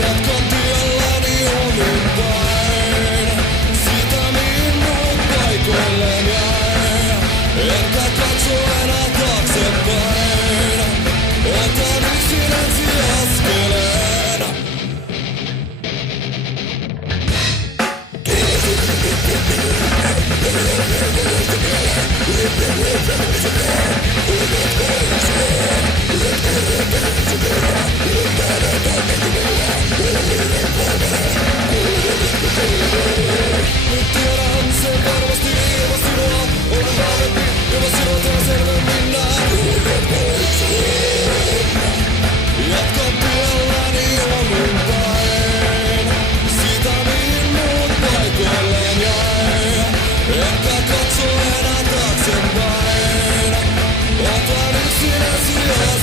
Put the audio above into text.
Jatkan tielläni omin päin, sitä mihin muut paikoilleen jäi. Enkä katso enää taaksepäin, otan yksin ensiaskeleen. Nyt tiedän sen varmasti ilman sinua. Olen vahvempi, ilman sinua teen selvemmin näin. Jatkan tielläni omin päin, sitä mihin muut paikoilleen jäi. Enkä katso enää taaksepäin, otan yksin ensiaskeleen.